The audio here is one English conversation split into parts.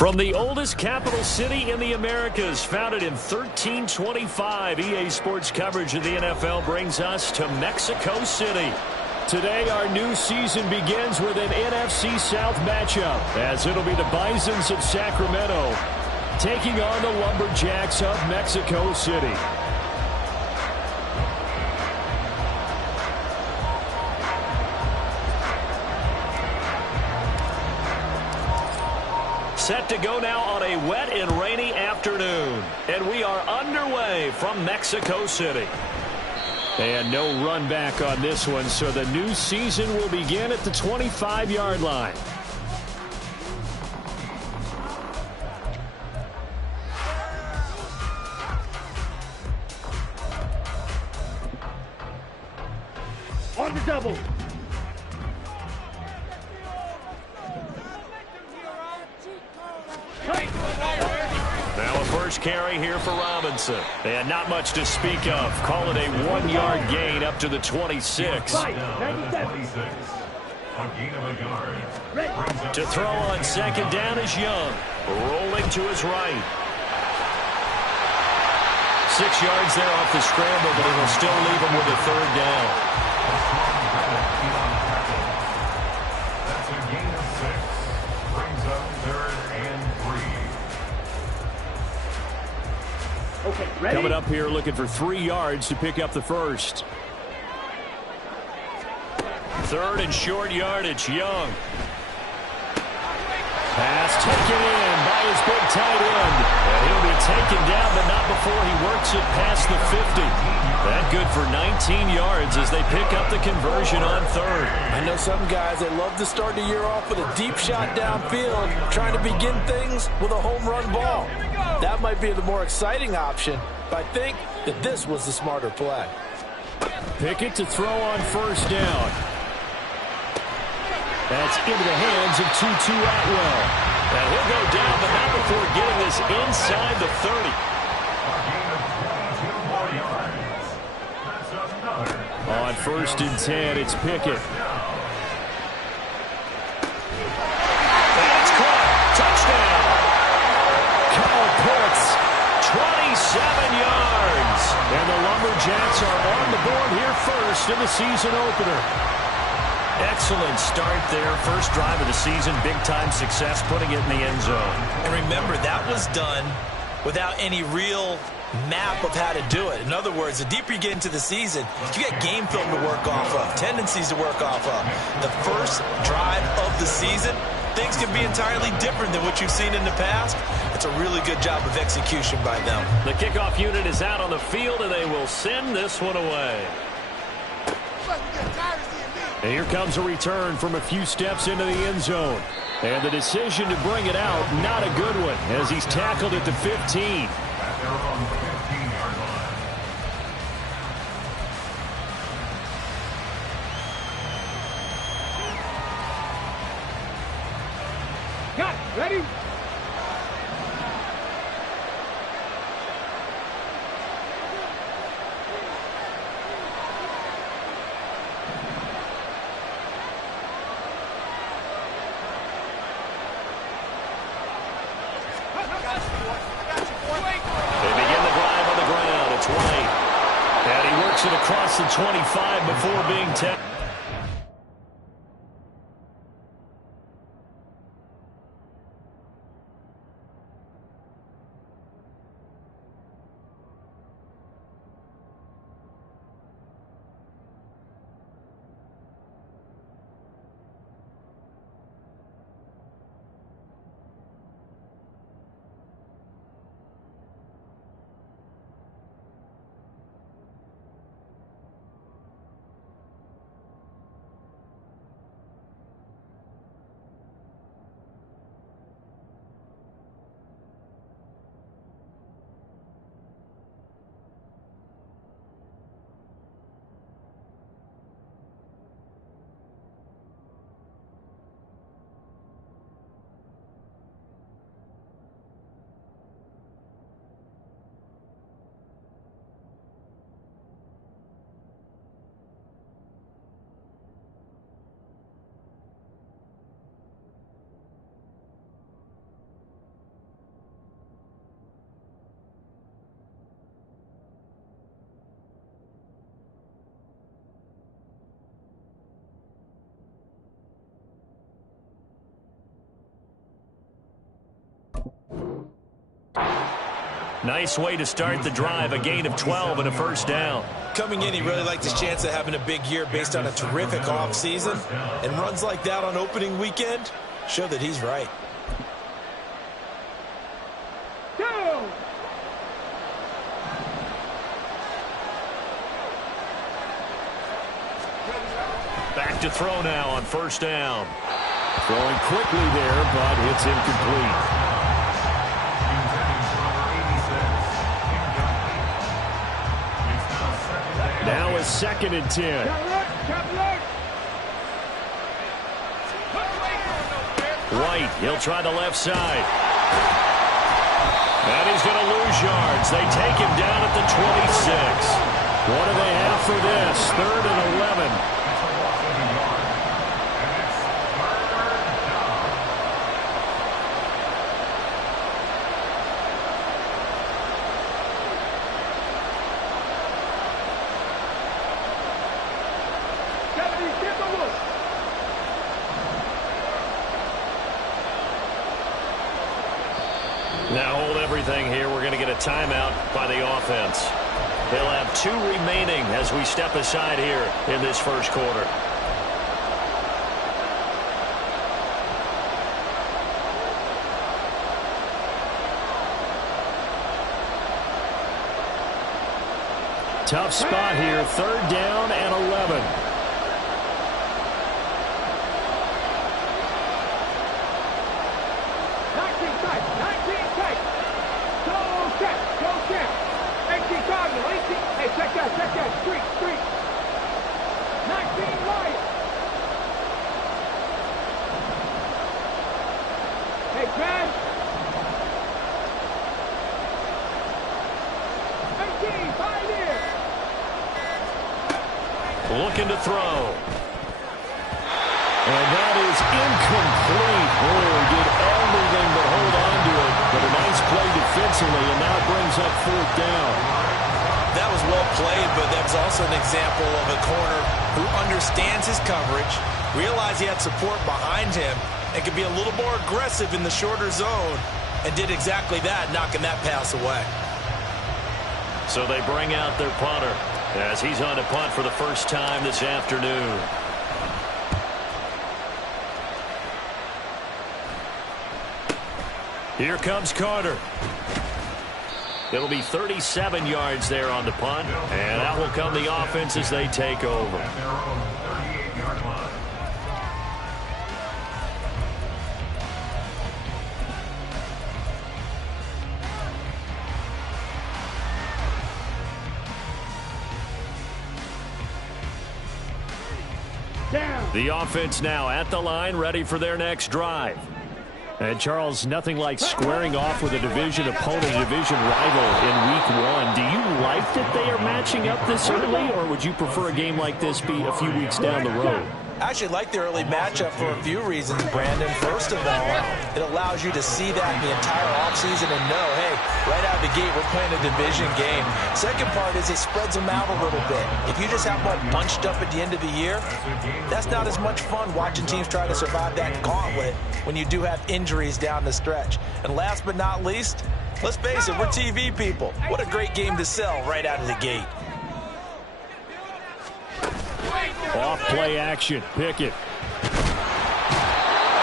From the oldest capital city in the Americas, founded in 1325, EA Sports coverage of the NFL brings us to Mexico City. Today, our new season begins with an NFC South matchup, as it'll be the Bisons of Sacramento taking on the Lumberjacks of Mexico City. Set to go now on a wet and rainy afternoon. And we are underway from Mexico City. And no run back on this one, so the new season will begin at the 25-yard line. On the double. Now a first carry here for Robinson. And not much to speak of. Call it a 1-yard gain up to the 26. To throw on second down is Young. Rolling to his right. 6 yards there off the scramble, but it'll still leave him with a third down. That's a gain of 6. Brings up 3rd and 3. Okay, ready? Coming up here looking for 3 yards to pick up the first. 3rd and short yardage, Young. Pass taken in by his big tight end. And he'll be taken down, but not before he works it past the 50. That good for 19 yards as they pick up the conversion on 3rd. I know some guys, they love to start the year off with a deep shot downfield, trying to begin things with a home run ball. That might be the more exciting option, but I think that this was the smarter play. Pickett to throw on first down. That's into the hands of Tutu Atwell. And he'll go down, but not before getting this inside the 30. On 1st and 10, it's Pickett. That's caught. Touchdown. Kyle Pitts, 27 yards. And the Lumberjacks are on the board here first in the season opener. Excellent start there. First drive of the season. Big-time success putting it in the end zone. And remember, that was done without any real map of how to do it. In other words, the deeper you get into the season, you get game film to work off of, tendencies to work off of. The first drive of the season, things can be entirely different than what you've seen in the past. It's a really good job of execution by them. The kickoff unit is out on the field, and they will send this one away. And here comes a return from a few steps into the end zone. And the decision to bring it out, not a good one, as he's tackled at the 15. Got it. Ready? It across the 25 before being tackled. Nice way to start the drive, a gain of 12 and a first down. Coming in, he really liked his chance of having a big year based on a terrific offseason. And runs like that on opening weekend show that he's right. Back to throw now on first down. Throwing quickly there, but it's incomplete. Now is 2nd and 10. White, he'll try the left side. And he's going to lose yards. They take him down at the 26. What do they have for this? 3rd and 11. Now hold everything here. We're going to get a timeout by the offense. They'll have 2 remaining as we step aside here in this first quarter. Tough spot here. 3rd down and 11. Hey, check that, street. 19 right. Hey, Brad. 18, 5 here. Looking to throw. And that is incomplete. Oh, he did everything but hold on to it. But a nice play defensively, and now it brings up 4th down. That was well played, but that was also an example of a corner who understands his coverage, realized he had support behind him, and could be a little more aggressive in the shorter zone, and did exactly that, knocking that pass away. So they bring out their punter as he's on to punt for the first time this afternoon. Here comes Carter. It'll be 37 yards there on the punt, and that will come the offense as they take over. The offense now at the line, ready for their next drive. And, Charles, nothing like squaring off with a division opponent, a division rival in Week 1. Do you like that they are matching up this early, or would you prefer a game like this be a few weeks down the road? I actually like the early matchup for a few reasons, Brandon. First of all, it allows you to see that in the entire offseason and know, hey, right out of the gate, we're playing a division game. Second part is it spreads them out a little bit. If you just have them all bunched up at the end of the year, that's not as much fun watching teams try to survive that gauntlet when you do have injuries down the stretch. And last but not least, let's face it, we're TV people. What a great game to sell right out of the gate. Off play action. Pickett.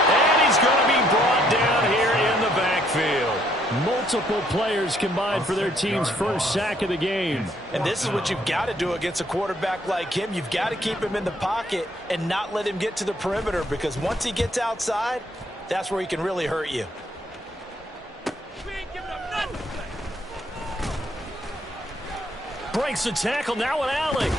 And he's going to be brought down here in the backfield. Multiple players combined for their team's first sack of the game. And this is what you've got to do against a quarterback like him. You've got to keep him in the pocket and not let him get to the perimeter, because once he gets outside, that's where he can really hurt you. Breaks the tackle. Now an alley.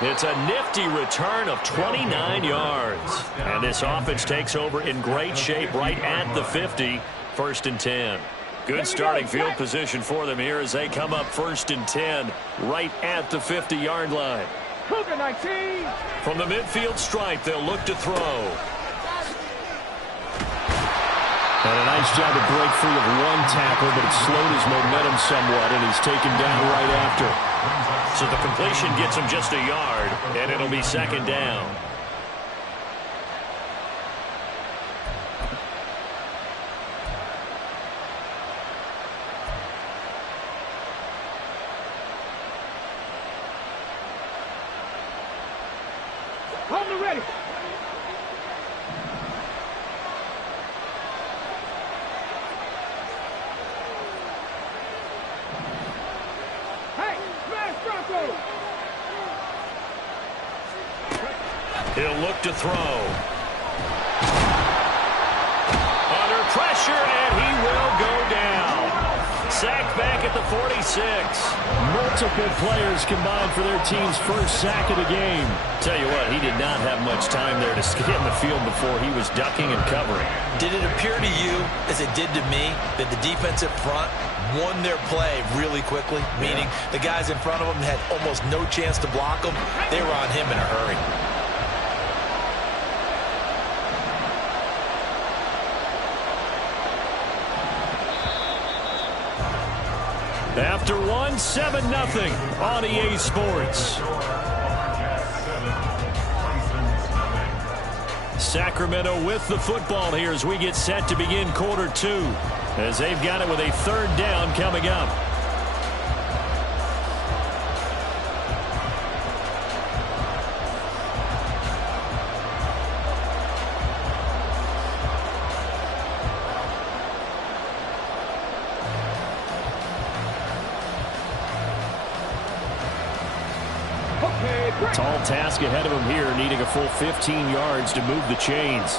It's a nifty return of 29 yards. And this offense takes over in great shape right at the 50. 1st and 10. Good starting field position for them here as they come up 1st and 10 right at the 50-yard line. From the midfield stripe, they'll look to throw. And a nice job to break free of one tackle, but it slowed his momentum somewhat, and he's taken down right after. So the completion gets him just a yard, and it'll be 2nd down. Hold it ready. Hey, smash Bronco. He'll look to throw. Under pressure, and he will go down. Sacked back at the 46. Multiple players combined for their team's first sack of the game. Tell you what, he did not have much time there to get in the field before he was ducking and covering. Did it appear to you, as it did to me, that the defensive front won their play really quickly? Meaning the guys in front of them had almost no chance to block him. They were on him in a hurry. After one, 7-0 on EA Sports. Sacramento with the football here as we get set to begin quarter 2, as they've got it with a 3rd down coming up. Tall task ahead of him here, needing a full 15 yards to move the chains.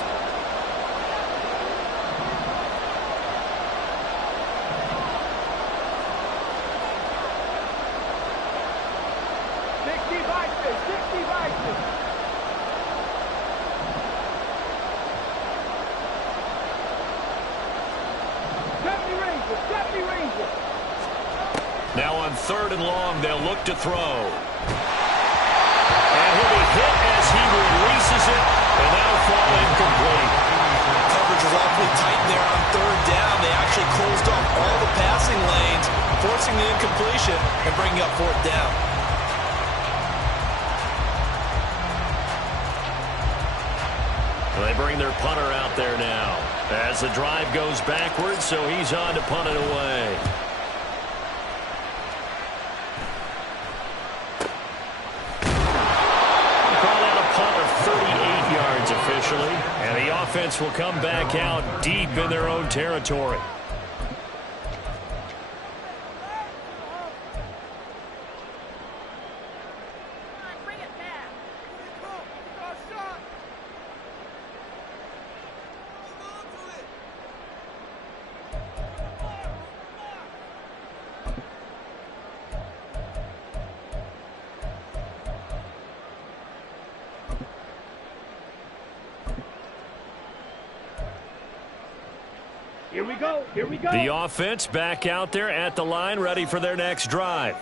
Now on 3rd and long, they'll look to throw. And he'll be hit as he releases it, and that'll fall incomplete. Coverage was awfully tight there on 3rd down. They actually closed off all the passing lanes, forcing the incompletion and bringing up 4th down. They bring their punter out there now as the drive goes backwards, so he's on to punt it away. Officially, and the offense will come back out deep in their own territory. Here we go. The offense back out there at the line, ready for their next drive.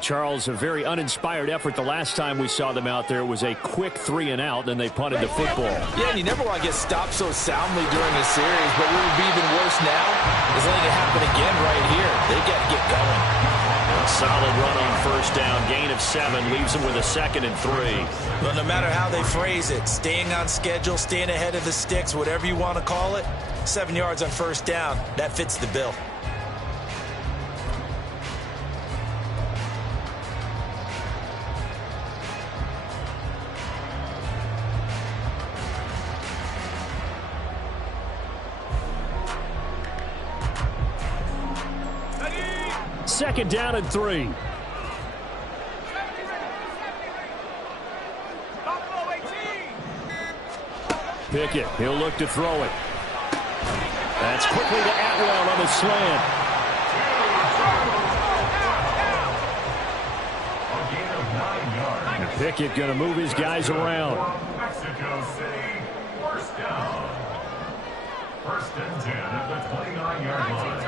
Charles, a very uninspired effort the last time we saw them out there. It was a quick 3-and-out, then they punted the football. Yeah, and you never want to get stopped so soundly during a series, but what would be even worse now is letting it happen again right here. They got to get going. A solid run on 1st down, gain of 7, leaves them with a 2nd and 3. Well, no matter how they phrase it, staying on schedule, staying ahead of the sticks, whatever you want to call it, 7 yards on 1st down, that fits the bill. Second down and 3. Pickett, he'll look to throw it. That's quickly to Atwell on the slant. And Pickett going to move his guys around. Mexico City, 1st down. 1st and 10 at the 29-yard line.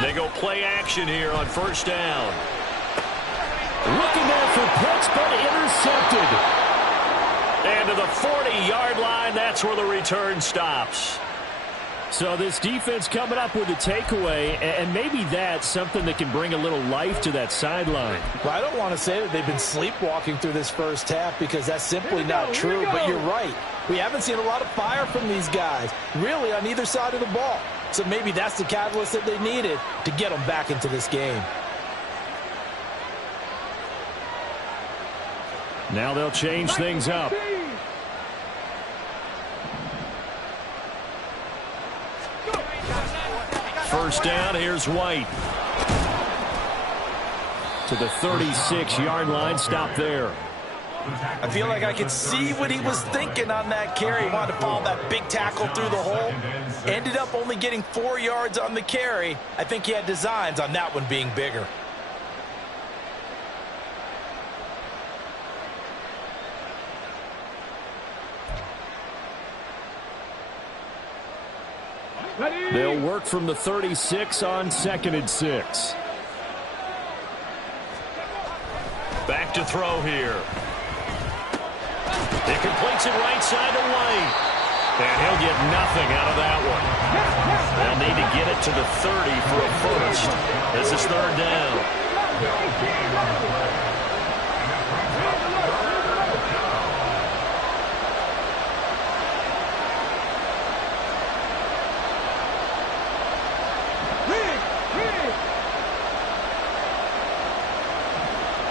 They go play action here on 1st down. Looking there for Pitts, but intercepted. And to the 40-yard line, that's where the return stops. So this defense coming up with a takeaway, and maybe that's something that can bring a little life to that sideline. Well, I don't want to say that they've been sleepwalking through this first half because that's simply not true, but you're right. We haven't seen a lot of fire from these guys, really on either side of the ball. So maybe that's the catalyst that they needed to get them back into this game. Now they'll change things up. First down, here's White. To the 36-yard line, stop there. I feel like I could see what he was thinking on that carry. He wanted to follow that big tackle through the hole. Ended up only getting 4 yards on the carry. I think he had designs on that one being bigger. They'll work from the 36 on 2nd and 6. Back to throw here. He completes it right side to White. And he'll get nothing out of that one. They'll need to get it to the 30 for a first. This is 3rd down.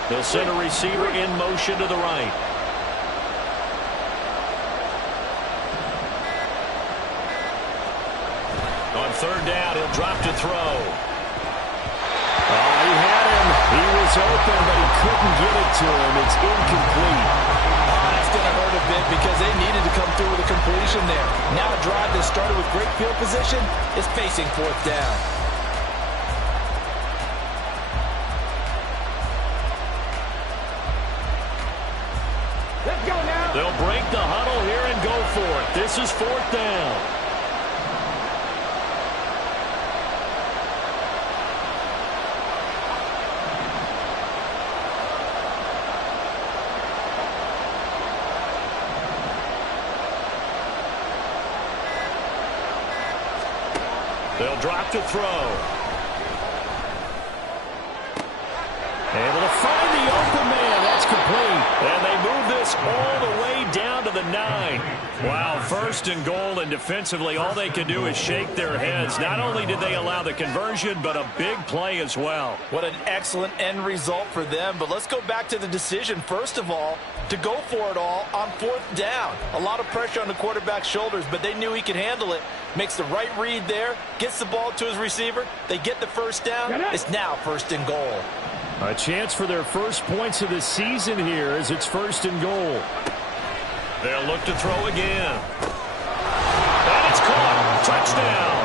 They'll send a receiver in motion to the right. On 3rd down, he'll drop to throw. Oh, he had him. He was open, but he couldn't get it to him. It's incomplete. That's going to hurt a bit because they needed to come through with a completion there. Now a drive that started with great field position is facing 4th down. They'll break the huddle here and go for it. This is 4th down. They'll drop to throw. Able to find the open man. That's complete. And they move this all the way down to the 9. Wow, 1st and goal, and defensively all they can do is shake their heads. Not only did they allow the conversion, but a big play as well. What an excellent end result for them. But let's go back to the decision, first of all, to go for it all on 4th down. A lot of pressure on the quarterback's shoulders, but they knew he could handle it. Makes the right read there, gets the ball to his receiver. They get the 1st down. It's now 1st and goal. A chance for their first points of the season here as it's 1st and goal. They'll look to throw again. And it's caught. Touchdown.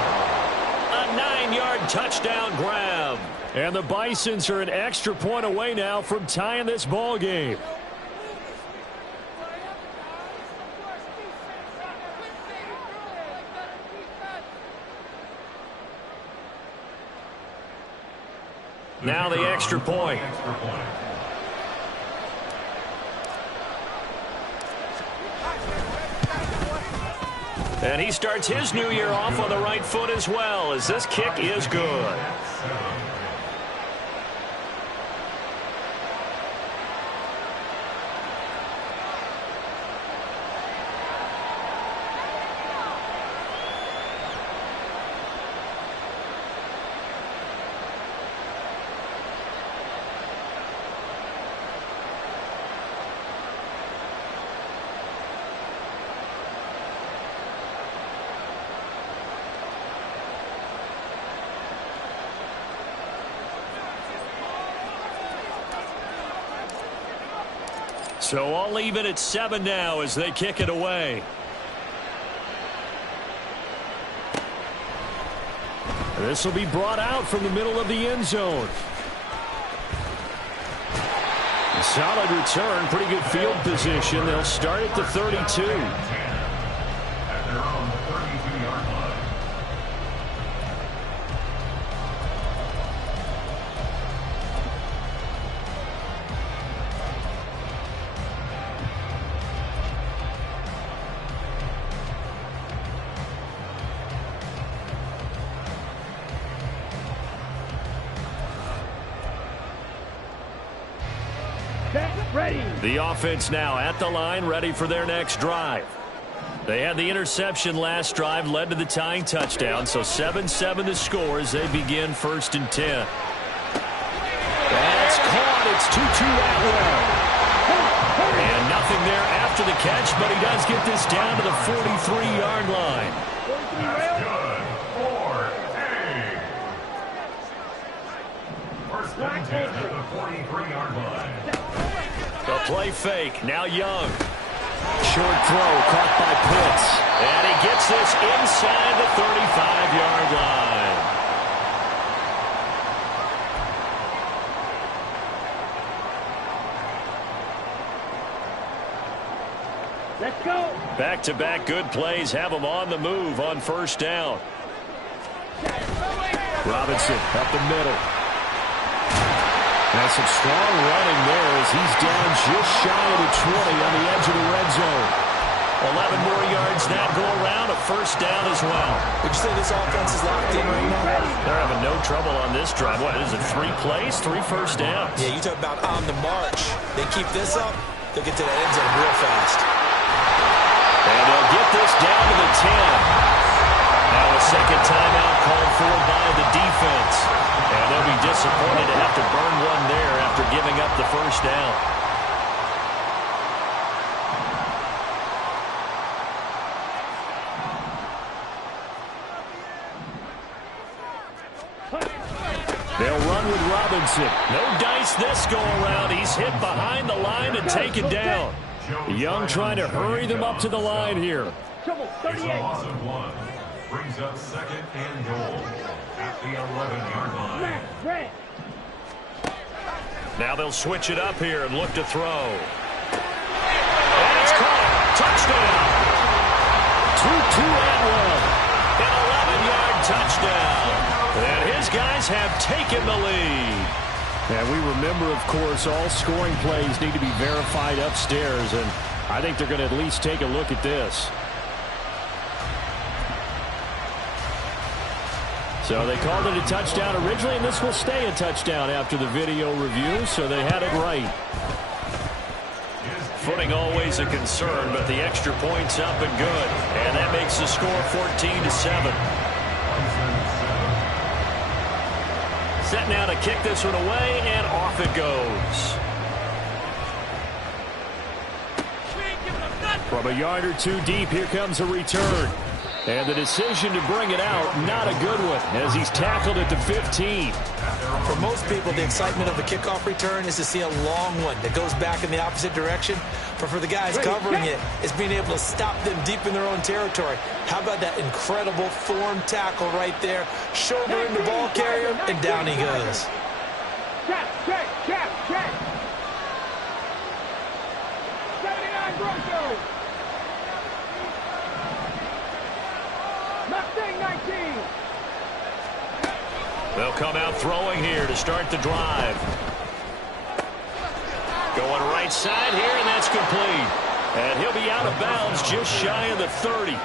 A 9-yard touchdown grab. And the Bisons are an extra point away now from tying this ball game. Now the extra point. And he starts his new year off on the right foot as well, as this kick is good. So all even at 7 now as they kick it away. This will be brought out from the middle of the end zone. A solid return, pretty good field position. They'll start at the 32. At their own 32-yard line. The offense now at the line, ready for their next drive. They had the interception last drive, led to the tying touchdown, so 7-7 the score as they begin 1st and 10. That's caught. It's 2-2 that way. nothing there after the catch, but he does get this down to the 43-yard line. That's good for A. First and 10 at the 43-yard line. The play fake, now Young. Short throw caught by Pitts. And he gets this inside the 35-yard line. Let's go. Back-to-back good plays have him on the move on first down. Robinson up the middle. That's some strong running there as he's down just shy of the 20 on the edge of the red zone. 11 more yards that go around, a first down as well. Would you say this offense is locked in right now? They're having no trouble on this drive. What is it, 3 plays, 3 first downs? Yeah, you talk about on the march. They keep this up, they'll get to the end zone real fast. And they'll get this down to the 10. Now a second timeout called for by the defense. And they'll be disappointed to have to burn one there after giving up the first down. They'll run with Robinson. No dice this go around. He's hit behind the line and taken down. Young trying to hurry them up to the line here. It's a loss of 1. Brings up second and goal at the 11-yard line. Now they'll switch it up here and look to throw. And it's caught. Touchdown. 2-2 and 1. An 11-yard touchdown. And his guys have taken the lead. And we remember, of course, all scoring plays need to be verified upstairs. And I think they're going to at least take a look at this. So they called it a touchdown originally, and this will stay a touchdown after the video review, so they had it right. Footing always a concern, but the extra point's up and good. And that makes the score 14-7. Set now to kick this one away, and off it goes. From a yard or two deep, here comes a return. And the decision to bring it out, not a good one, as he's tackled at the 15. For most people, the excitement of a kickoff return is to see a long one that goes back in the opposite direction. But for the guys covering it, it's being able to stop them deep in their own territory. How about that incredible form tackle right there? Shoulder in the ball carrier, and down he goes. Check. 79 Broncos. Mustang 19. They'll come out throwing here to start the drive. Going right side here, and that's complete. And he'll be out of bounds just shy of the 30.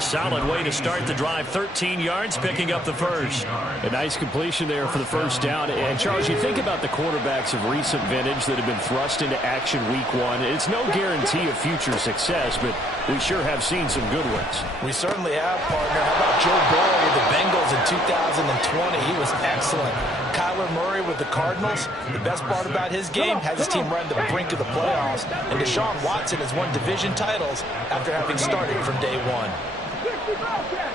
Solid way to start the drive. 13 yards, picking up the first. A nice completion there for the first down. And, Charles, you think about the quarterbacks of recent vintage that have been thrust into action week 1. It's no guarantee of future success, but we sure have seen some good ones. We certainly have, partner. How about Joe Burrow with the Bengals in 2020? He was excellent. Kyler Murray with the Cardinals. The best part about his game has his team run to the brink of the playoffs. And Deshaun Watson has won division titles after having started from day 1. 60 Bobcat.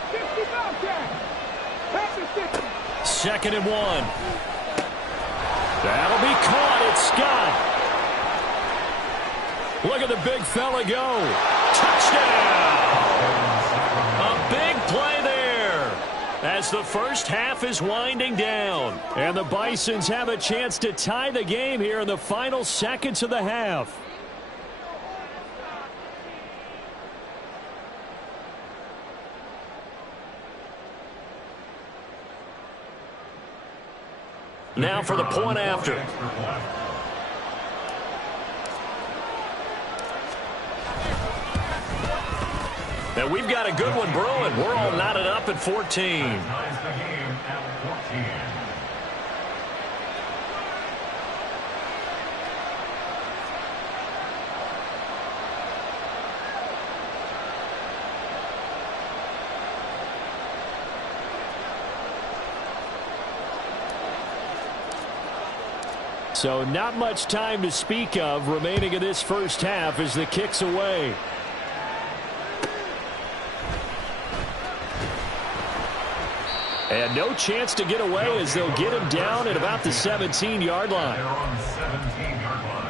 2nd and 1. That'll be caught. It's Scott. Look at the big fella go. Touchdown! A big play there as the first half is winding down. And the Bisons have a chance to tie the game here in the final seconds of the half. Now for the point after. Now we've got a good one brewing. We're all knotted up at 14. So not much time to speak of remaining in this first half as the kick's away. And no chance to get away as they'll get him down at about the 17-yard line. They're on the 17-yard line.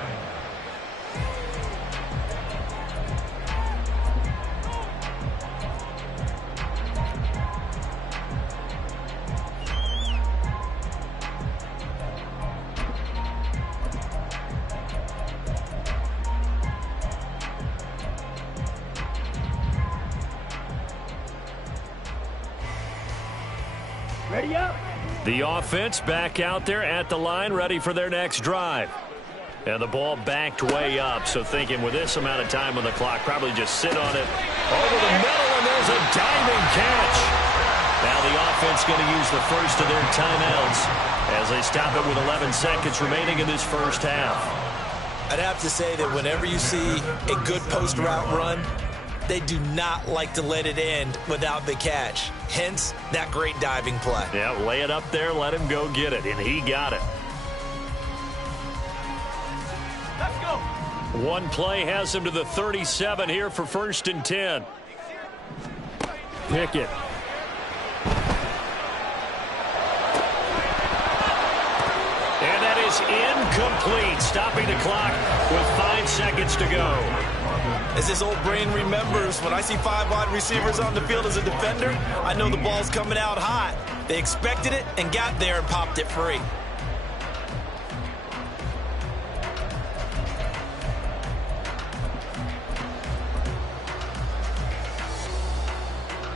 Ready up. The offense back out there at the line, ready for their next drive. And the ball backed way up, so thinking with this amount of time on the clock, probably just sit on it over the middle, and there's a diving catch. Now the offense going to use the first of their timeouts as they stop it with 11 seconds remaining in this first half. I'd have to say that whenever you see a good post route run, they do not like to let it end without the catch. Hence, that great diving play. Yeah, lay it up there, let him go get it, and he got it. Let's go. One play has him to the 37 here for 1st and 10. Pickett. And that is incomplete, stopping the clock with 5 seconds to go. As this old brain remembers, when I see 5 wide receivers on the field as a defender, I know the ball's coming out hot. They expected it and got there and popped it free.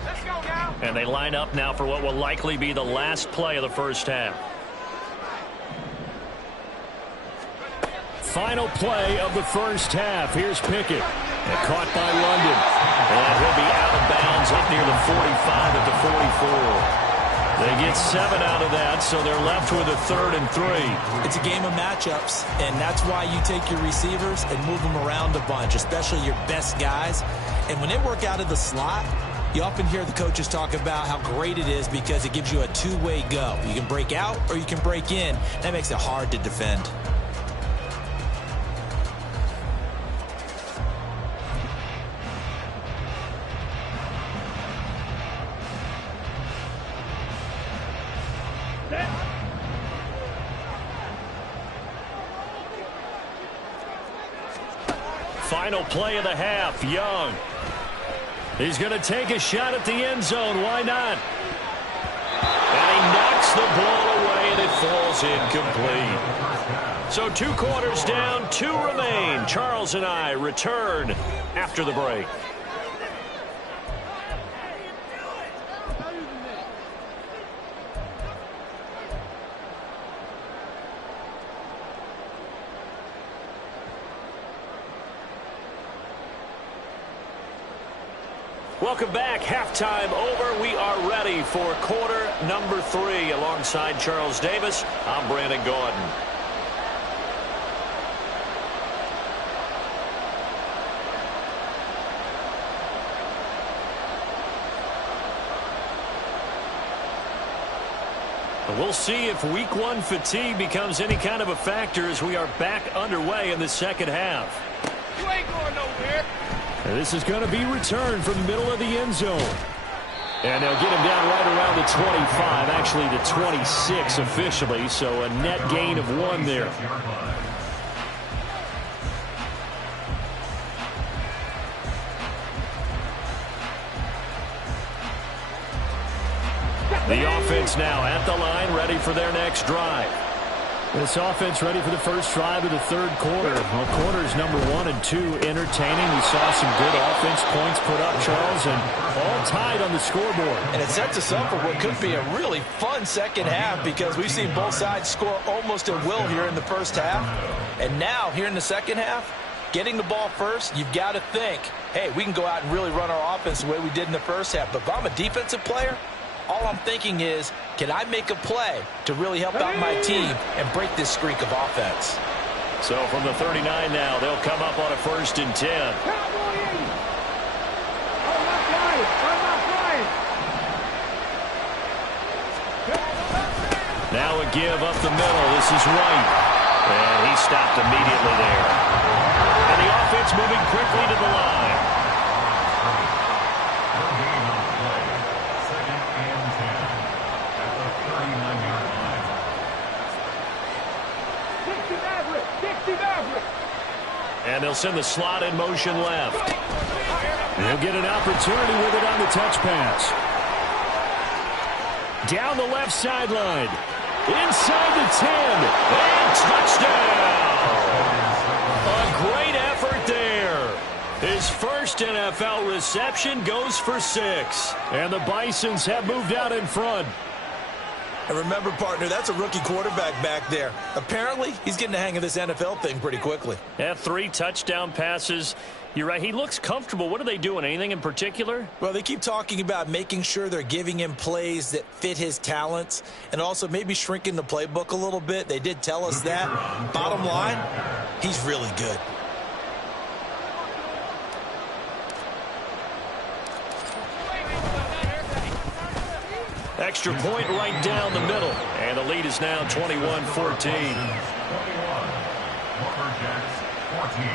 Let's go now. And they line up now for what will likely be the last play of the first half. Final play of the first half. Here's Pickett. And caught by London. And he'll be out of bounds up near the 45 at the 44. They get 7 out of that, so they're left with a 3rd and 3. It's a game of matchups, and that's why you take your receivers and move them around a bunch, especially your best guys. And when they work out of the slot, you often hear the coaches talk about how great it is because it gives you a two-way go. You can break out or you can break in. That makes it hard to defend. Final play of the half, Young. He's going to take a shot at the end zone. Why not? And he knocks the ball away, and it falls incomplete. So 2 quarters down, 2 remain. Charles and I return after the break. Welcome back. Halftime over. We are ready for quarter number 3. Alongside Charles Davis, I'm Brandon Gordon. We'll see if week 1 fatigue becomes any kind of a factor as we are back underway in the second half. You ain't going nowhere. And this is going to be returned from the middle of the end zone. And they'll get him down right around the 25, actually the 26 officially, so a net gain of 1 there. The offense now at the line, ready for their next drive. This offense ready for the first drive of the 3rd quarter. Well, quarters number 1 and 2 entertaining. We saw some good offense points put up, Charles, and all tied on the scoreboard. And it sets us up for what could be a really fun second half because we've seen both sides score almost at will here in the first half. And now, here in the second half, getting the ball first, you've got to think, hey, we can go out and really run our offense the way we did in the first half. But if I'm a defensive player, all I'm thinking is, can I make a play to really help out my team and break this streak of offense? So from the 39 now, they'll come up on a 1st and 10. Now a give up the middle. This is White. And he stopped immediately there. And the offense moving quickly to the line. And they'll send the slot in motion left. They'll get an opportunity with it on the touch pass. Down the left sideline. Inside the 10. And touchdown! A great effort there. His first NFL reception goes for 6. And the Bisons have moved out in front. And remember, partner, that's a rookie quarterback back there. Apparently, he's getting the hang of this NFL thing pretty quickly. Yeah, 3 touchdown passes. You're right. He looks comfortable. What are they doing? Anything in particular? Well, they keep talking about making sure they're giving him plays that fit his talents and also maybe shrinking the playbook a little bit. They did tell us that. Bottom line, he's really good. Extra point right down the middle. And the lead is now 21-14. 21. Lumberjacks 14.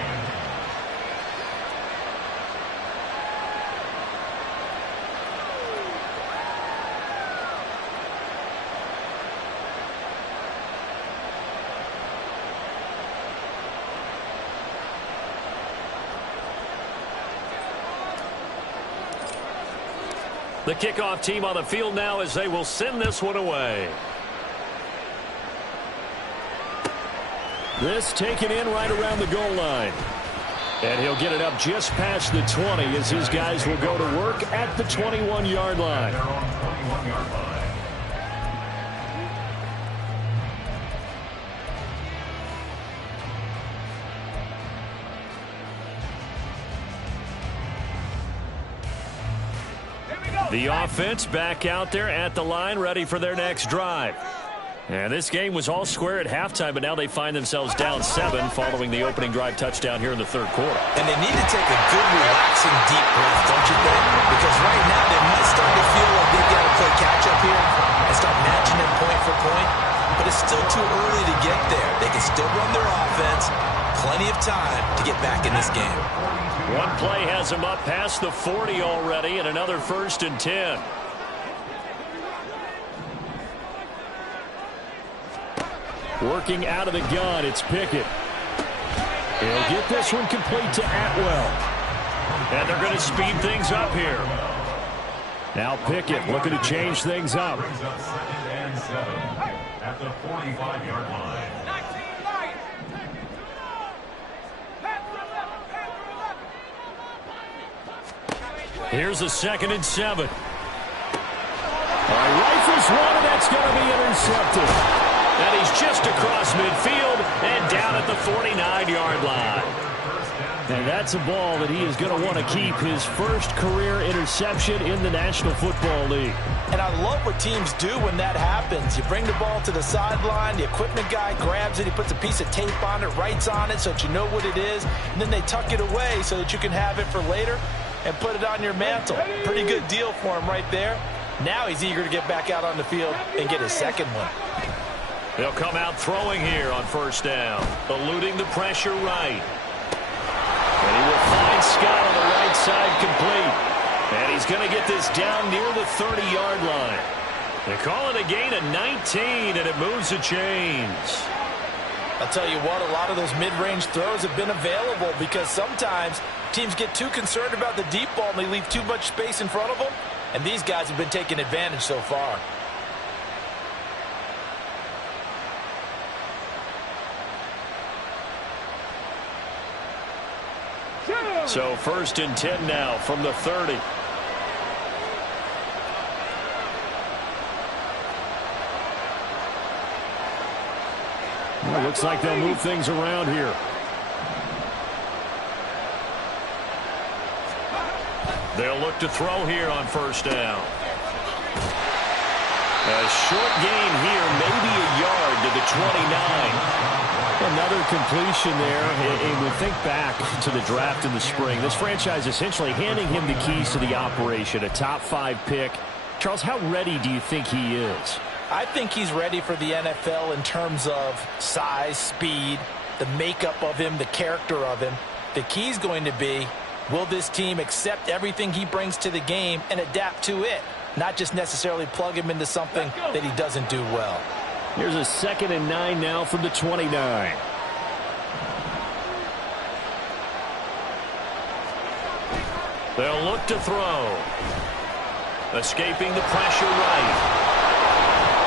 The kickoff team on the field now as they will send this one away. This taken in right around the goal line. And he'll get it up just past the 20 as his guys will go to work at the 21-yard line. They're on 21-yard line. The offense back out there at the line, ready for their next drive. And this game was all square at halftime, but now they find themselves down 7 following the opening drive touchdown here in the third quarter. And they need to take a good, relaxing, deep breath, don't you think? Because right now they might start to feel like they've got to play catch-up here and start matching them point for point. But it's still too early to get there. They can still run their offense. Plenty of time to get back in this game. One play has him up past the 40 already, and another 1st and 10. Working out of the gun, it's Pickett. He'll get this one complete to Atwell. And they're going to speed things up here. Now Pickett looking to change things up. Brings up 2nd and 7 at the 45-yard line. Here's a 2nd and 7. Rifles one, and that's going to be intercepted. And he's just across midfield and down at the 49-yard line. And that's a ball that he is going to want to keep, his first career interception in the National Football League. And I love what teams do when that happens. You bring the ball to the sideline, the equipment guy grabs it, he puts a piece of tape on it, writes on it so that you know what it is, and then they tuck it away so that you can have it for later and put it on your mantle. Pretty good deal for him right there. Now he's eager to get back out on the field and get his second one. They'll come out throwing here on 1st down, eluding the pressure right. And he will find Scott on the right side complete. And he's going to get this down near the 30-yard line. They call it a gain of 19, and it moves the chains. I'll tell you what, a lot of those mid-range throws have been available because sometimes teams get too concerned about the deep ball and they leave too much space in front of them. And these guys have been taking advantage so far. So 1st and 10 now from the 30. Well, looks like they'll move things around here. They'll look to throw here on 1st down. A short gain here, maybe a yard to the 29. Another completion there, and we think back to the draft in the spring. This franchise essentially handing him the keys to the operation, a top 5 pick. Charles, how ready do you think he is? I think he's ready for the NFL in terms of size, speed, the makeup of him, the character of him. The key is going to be, will this team accept everything he brings to the game and adapt to it, not just necessarily plug him into something that he doesn't do well. Here's a 2nd and 9 now from the 29. They'll look to throw. Escaping the pressure right.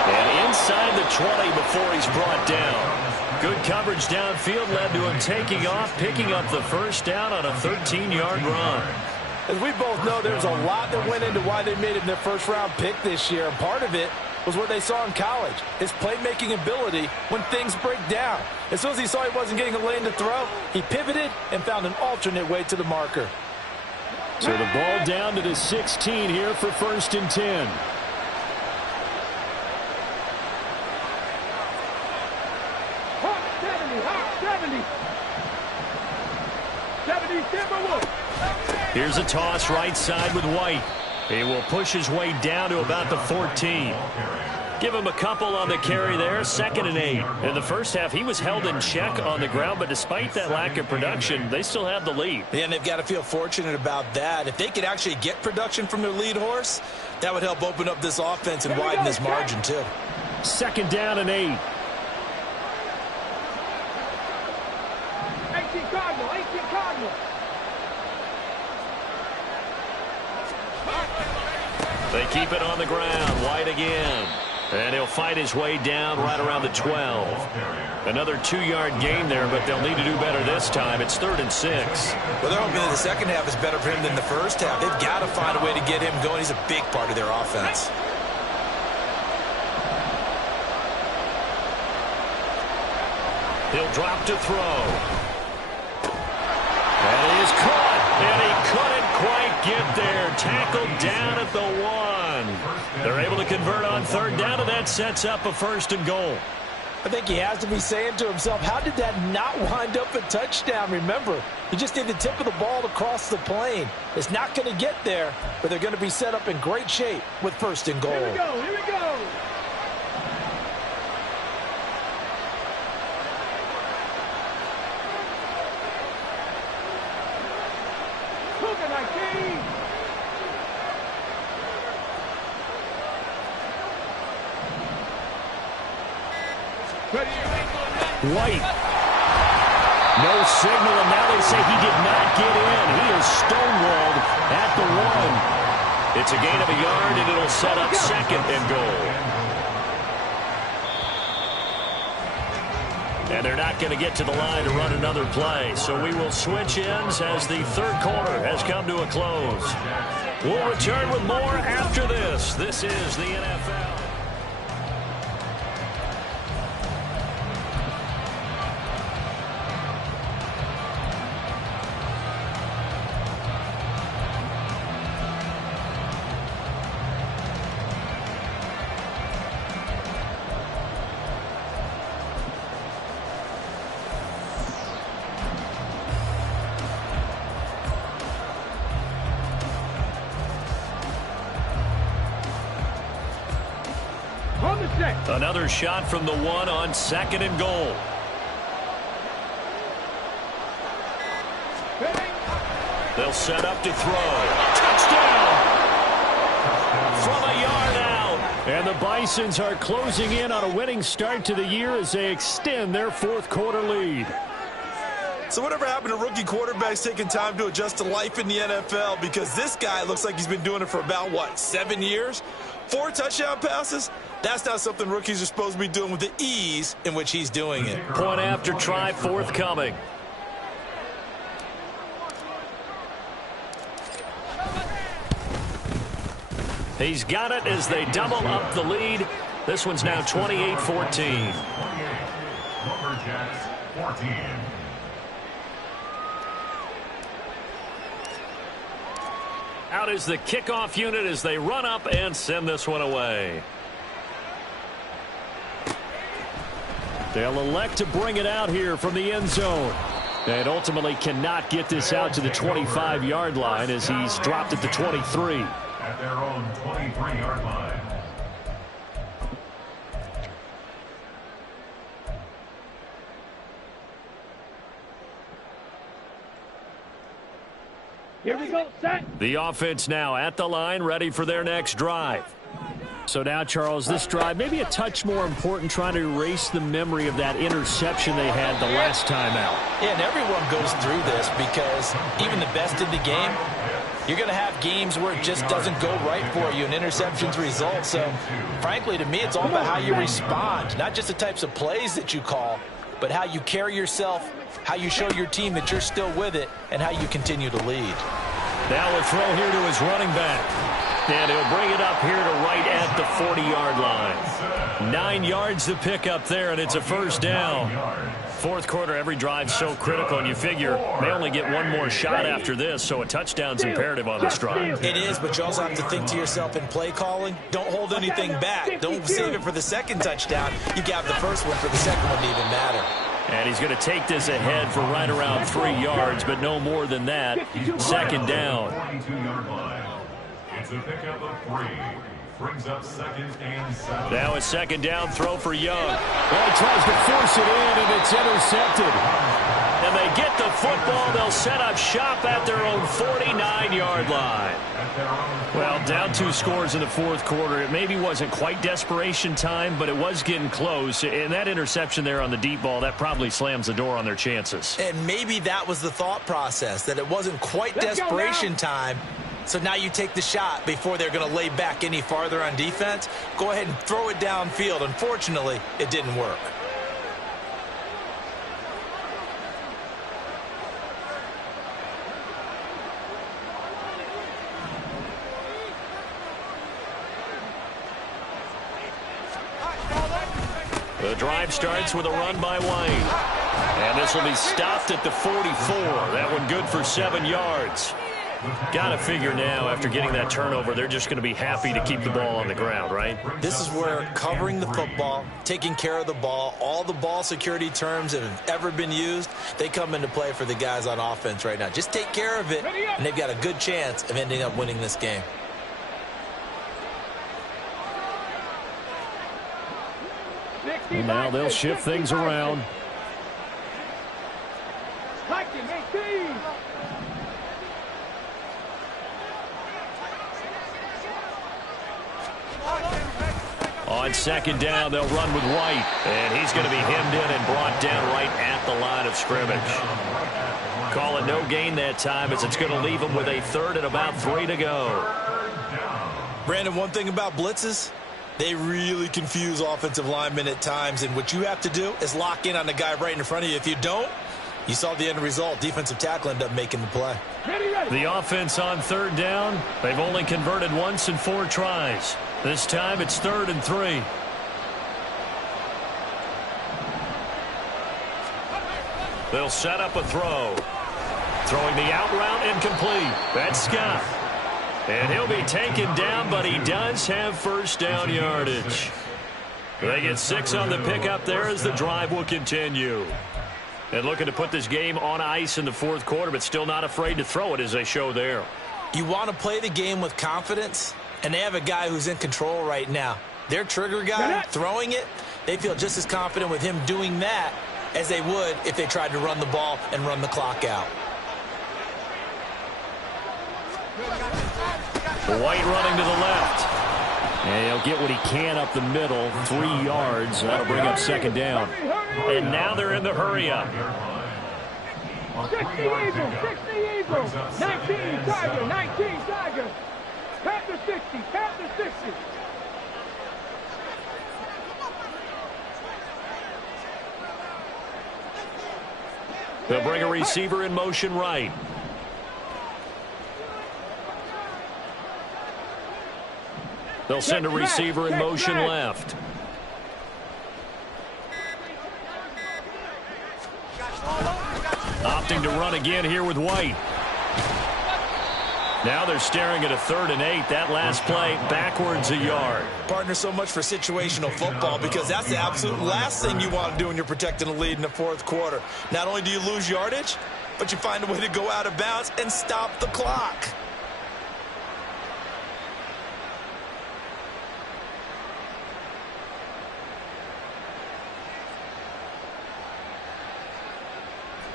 And inside the 20 before he's brought down. Good coverage downfield led to him taking off, picking up the first down on a 13-yard run. As we both know, there's a lot that went into why they made him their first-round pick this year. And part of it was what they saw in college, his playmaking ability when things break down. As soon as he saw he wasn't getting a lane to throw, he pivoted and found an alternate way to the marker. So the ball down to the 16 here for 1st and 10. Here's a toss right side with White. He will push his way down to about the 14. Give him a couple on the carry there, 2nd and 8. In the first half, he was held in check on the ground, but despite that lack of production, they still have the lead. Yeah, and they've got to feel fortunate about that. If they could actually get production from their lead horse, that would help open up this offense and widen this margin too. 2nd down and 8. 18 Cardinal, 18 Cardinal. They keep it on the ground. White again. And he'll fight his way down right around the 12. Another 2-yard gain there, but they'll need to do better this time. It's 3rd and 6. Well, they're hoping that the second half is better for him than the first half. They've got to find a way to get him going. He's a big part of their offense. He'll drop to throw. And he is caught. And he couldn't quite get there. Tackled down at the 1. They're able to convert on 3rd down, and that sets up a 1st and goal. I think he has to be saying to himself, how did that not wind up a touchdown? Remember, you just need the tip of the ball to cross the plane. It's not going to get there, but they're going to be set up in great shape with 1st and goal. Here we go, here we go. White. No signal, and now they say he did not get in. He is stonewalled at the 1. It's a gain of a yard, and it'll set up 2nd and goal. And they're not going to get to the line to run another play. So we will switch ends as the 3rd quarter has come to a close. We'll return with more after this. This is the NFL. Another shot from the 1 on 2nd and goal. They'll set up to throw. Touchdown! From a yard out. And the Bisons are closing in on a winning start to the year as they extend their 4th quarter lead. So whatever happened to rookie quarterbacks taking time to adjust to life in the NFL? Because this guy looks like he's been doing it for about, 7 years? 4 touchdown passes? That's not something rookies are supposed to be doing with the ease in which he's doing it. Point after try forthcoming. He's got it as they double up the lead. This one's now 28-14. Lumberjacks 14. Out is the kickoff unit as they run up and send this one away. They'll elect to bring it out here from the end zone. And ultimately cannot get this out to the 25-yard line as he's dropped at the 23. At their own 23-yard line. Here we go, set. The offense now at the line, ready for their next drive. So now, Charles, this drive maybe a touch more important, trying to erase the memory of that interception they had the last time out. Yeah, and everyone goes through this because even the best in the game, you're going to have games where it just doesn't go right for you and interceptions result. So, frankly, to me, it's all about how you respond, not just the types of plays that you call, but how you carry yourself, how you show your team that you're still with it, and how you continue to lead. Now a throw here to his running back. And he'll bring it up here to right at the 40-yard line. 9 yards to pick up there, and it's a first down. Fourth quarter, every drive's so critical, and you figure they only get one more shot after this, so a touchdown's imperative on this drive. It is, but you also have to think to yourself in play calling, don't hold anything back. Don't save it for the second touchdown. You got the first one for the second one to even matter. And he's going to take this ahead for right around 3 yards, but no more than that. Second down. 42-yard line. It's a pickup of 3. Brings up 2nd and 7. Now a second down throw for Young. Well, he tries to force it in, and it's intercepted. And they get the football. They'll set up shop at their own 49-yard line. Well, down 2 scores in the fourth quarter. It maybe wasn't quite desperation time, but it was getting close. And that interception there on the deep ball, that probably slams the door on their chances. And maybe that was the thought process, that it wasn't quite desperation time. So now you take the shot before they're going to lay back any farther on defense. Go ahead and throw it downfield. Unfortunately, it didn't work. The drive starts with a run by White. And this will be stopped at the 44. That one good for 7 yards. Got to figure now, after getting that turnover, they're just going to be happy to keep the ball on the ground, right? This is where covering the football, taking care of the ball, all the ball security terms that have ever been used, they come into play for the guys on offense right now. Just take care of it, and they've got a good chance of ending up winning this game. And now they'll shift things around. On second down, they'll run with White. And he's going to be hemmed in and brought down right at the line of scrimmage. Call it no gain that time, as it's going to leave them with a third and about 3 to go. Brandon, one thing about blitzes, they really confuse offensive linemen at times. And what you have to do is lock in on the guy right in front of you. If you don't, you saw the end result. Defensive tackle ended up making the play. The offense on third down, they've only converted once in 4 tries. This time it's 3rd and 3. They'll set up a throw. Throwing the out route incomplete. That's Scott. And he'll be taken down, but he does have first down yardage. They get 6 on the pickup there as the drive will continue. And looking to put this game on ice in the fourth quarter, but still not afraid to throw it as they show there. You want to play the game with confidence, and they have a guy who's in control right now. Their trigger guy throwing it, they feel just as confident with him doing that as they would if they tried to run the ball and run the clock out. White running to the left. And he'll get what he can up the middle, 3 yards. That'll bring up second down. And now they're in the hurry-up. 60 Eagles, 60 Eagles, 19 Tiger, 19 Tiger. Panther 60, Panther 60. They'll bring a receiver in motion right. They'll send a receiver in motion left. Opting to run again here with White. Now they're staring at a 3rd and 8. That last play backwards a yard. Partner, so much for situational football, because that's the absolute last thing you want to do when you're protecting a lead in the fourth quarter. Not only do you lose yardage, but you find a way to go out of bounds and stop the clock.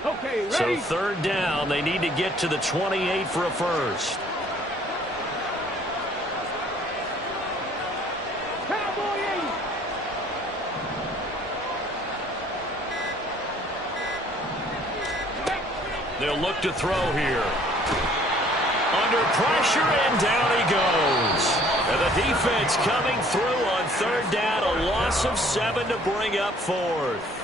Okay, So ready? third down, they need to get to the 28 for a first. Cowboy 80. They'll look to throw here. Under pressure, and down he goes. And the defense coming through on third down, a loss of 7 to bring up fourth.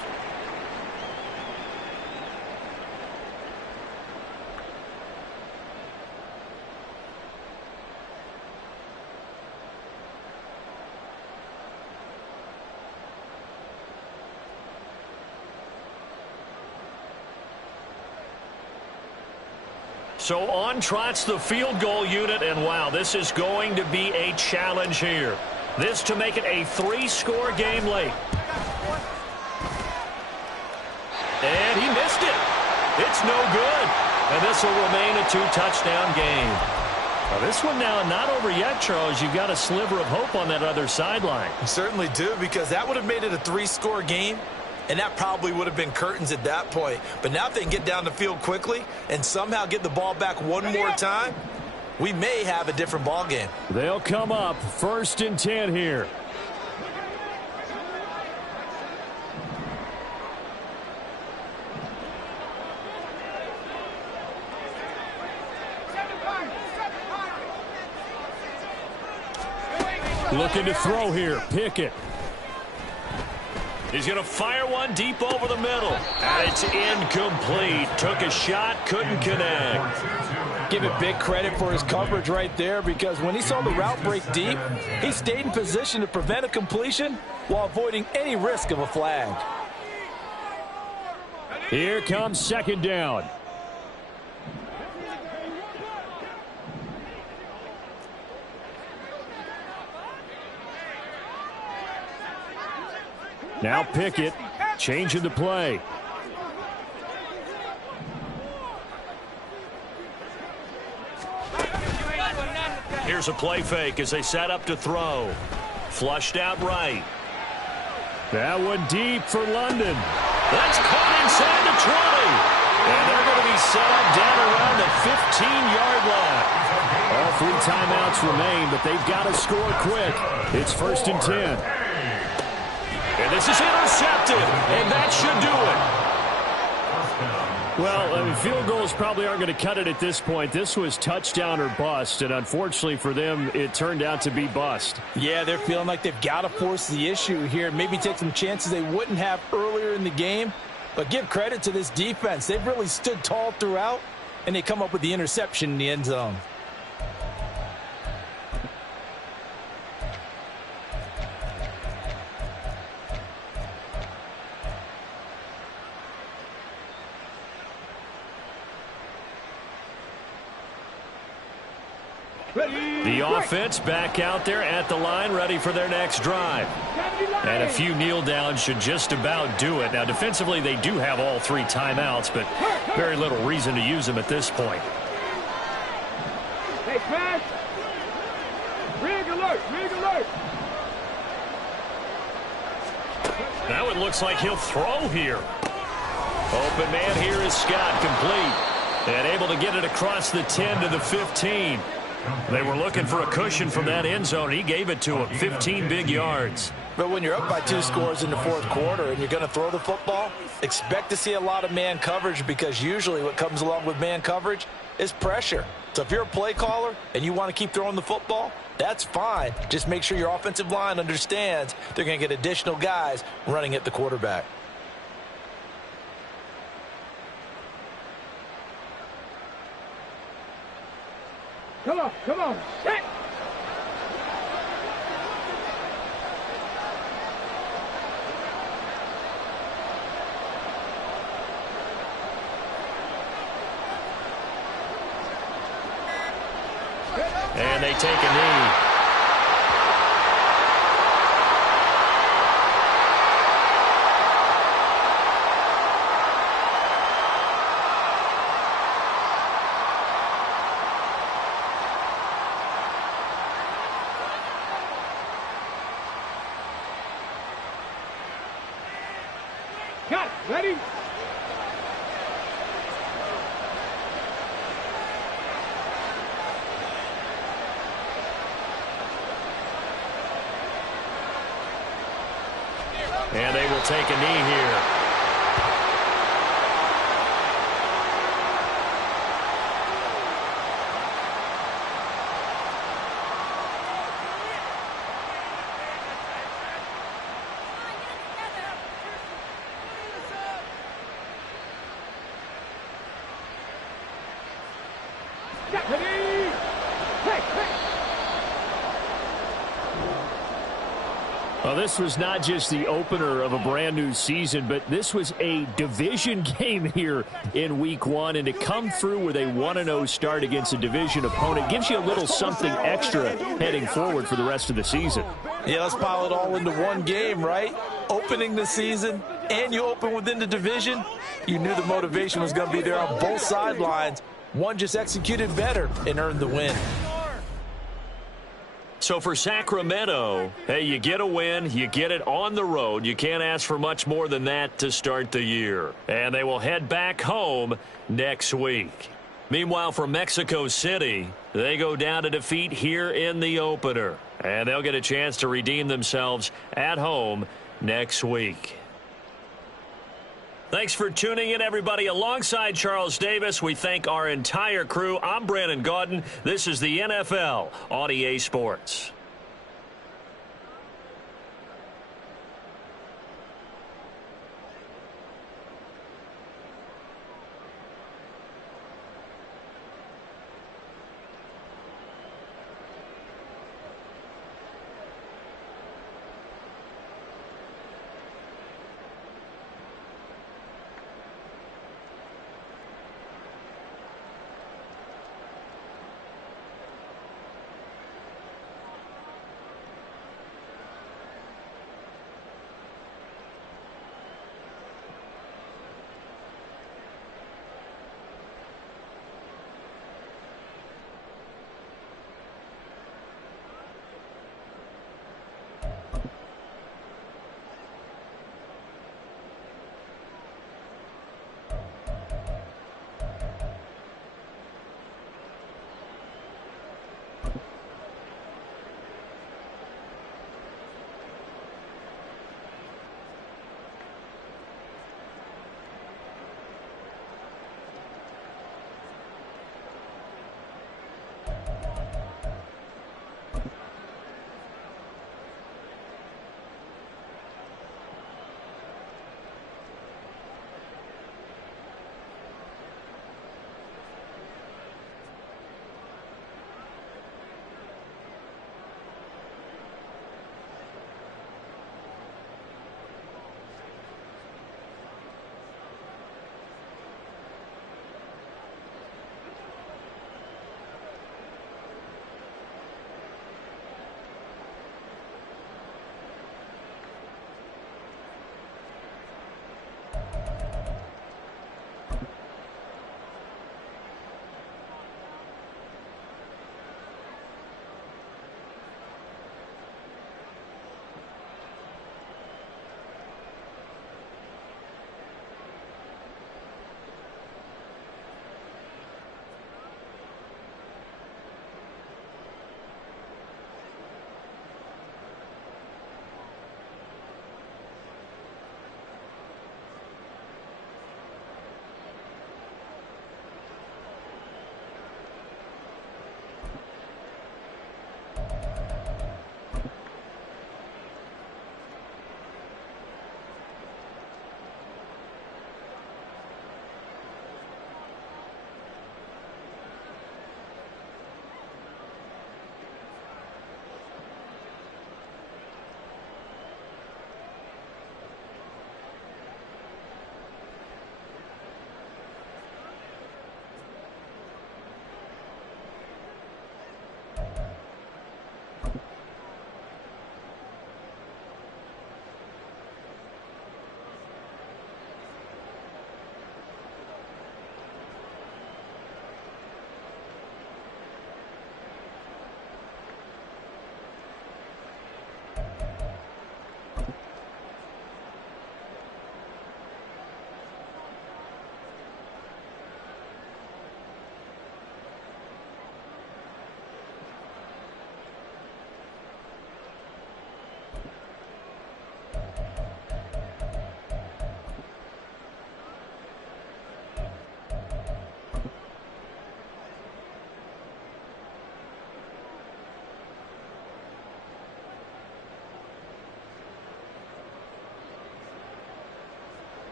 So on trots the field goal unit, and wow, this is going to be a challenge here. This to make it a 3-score game late. And he missed it. It's no good. And this will remain a 2-touchdown game. Now this one now not over yet, Charles. You've got a sliver of hope on that other sideline. You certainly do, because that would have made it a 3-score game. And that probably would have been curtains at that point. But now if they can get down the field quickly and somehow get the ball back one more time, we may have a different ball game. They'll come up 1st and 10 here. Looking to throw here. Pickett. He's going to fire one deep over the middle. And it's incomplete. Took a shot, couldn't connect. Give it big credit for his coverage right there, because when he saw the route break deep, he stayed in position to prevent a completion while avoiding any risk of a flag. Here comes 2nd down. Now Pickett changing the play. Here's a play fake as they set up to throw. Flushed out right. That one deep for London. That's caught inside the 20. And they're going to be set up down around the 15-yard line. All 3 timeouts remain, but they've got to score quick. It's 1st and 10. And this is intercepted, and that should do it. Well, I mean, field goals probably aren't going to cut it at this point. This was touchdown or bust, and unfortunately for them, it turned out to be bust. Yeah, they're feeling like they've got to force the issue here. Maybe take some chances they wouldn't have earlier in the game. But give credit to this defense. They've really stood tall throughout, and they come up with the interception in the end zone. The offense back out there at the line, ready for their next drive. And a few kneel downs should just about do it. Now, defensively, they do have all 3 timeouts, but very little reason to use them at this point. Hey, pass. Rig alert, rig alert. Now it looks like he'll throw here. Open man here is Scott, complete. And able to get it across the 10 to the 15. They were looking for a cushion from that end zone. He gave it to him, 15 big yards. But when you're up by 2 scores in the 4th quarter and you're going to throw the football, expect to see a lot of man coverage, because usually what comes along with man coverage is pressure. So if you're a play caller and you want to keep throwing the football, that's fine. Just make sure your offensive line understands they're going to get additional guys running at the quarterback. Come on, set. And they take a knee. Cut, ready? And they will take a knee here. Well, this was not just the opener of a brand new season, but this was a division game here in week 1. And to come through with a 1-0 start against a division opponent gives you a little something extra heading forward for the rest of the season. Yeah, let's pile it all into one game, right? Opening the season, and you open within the division. You knew the motivation was going to be there on both sidelines. One just executed better and earned the win. So for Sacramento, hey, you get a win, you get it on the road. You can't ask for much more than that to start the year. And they will head back home next week. Meanwhile, for Mexico City, they go down to defeat here in the opener. And they'll get a chance to redeem themselves at home next week. Thanks for tuning in, everybody. Alongside Charles Davis, we thank our entire crew. I'm Brandon Gaudin. This is the NFL on EA Sports.